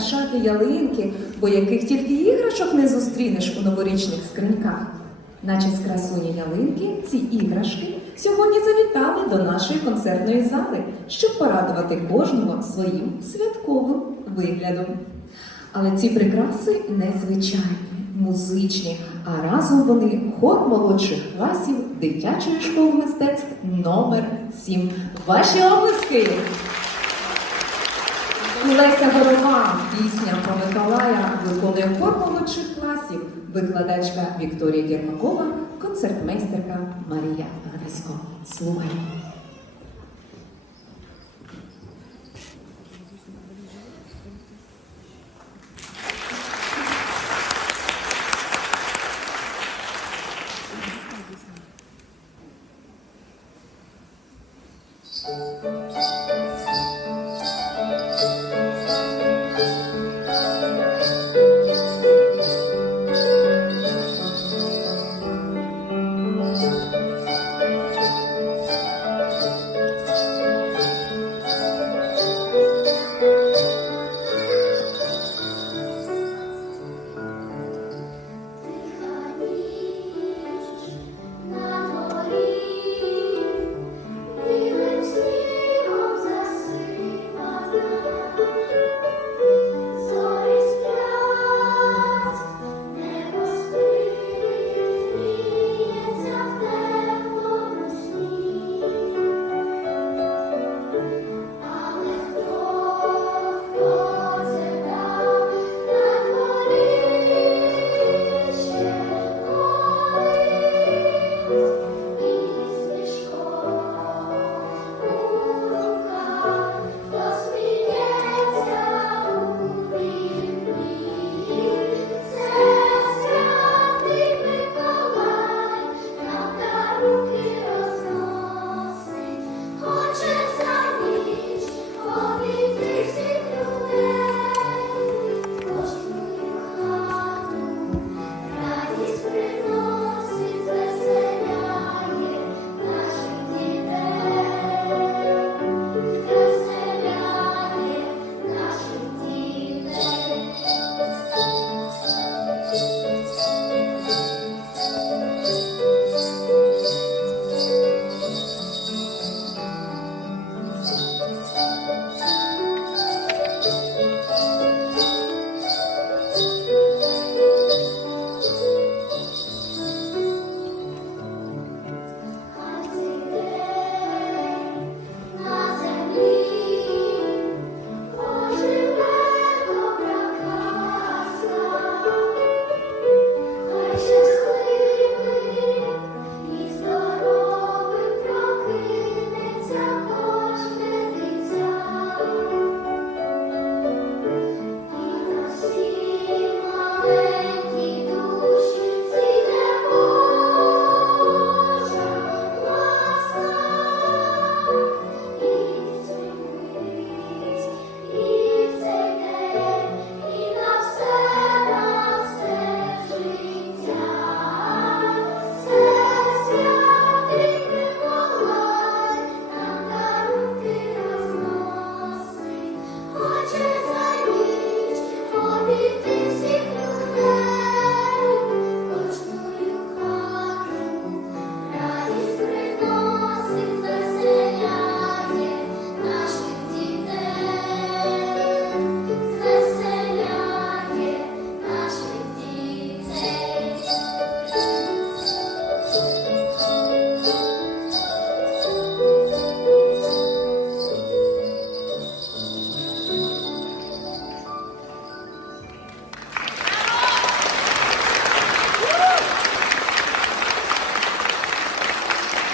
прикрашати ялинки, бо яких тільки іграшок не зустрінеш у новорічних скриньках. Наче з красуні ялинки ці іграшки сьогодні завітали до нашої концертної зали, щоб порадувати кожного своїм святковим виглядом. Але ці прикраси незвичайні, музичні, а разом вони хор молодших класів дитячої школи мистецтв номер 7. Ваші облиски! І Леся Горова, пісня про Миколая, виконує хор молодших класів, викладачка Вікторія Єрмакова, концертмейстерка Марія Грасько. Слухаємо.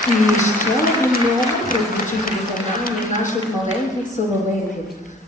І ще один номер прозвучить виконання наших маленьких соловейків.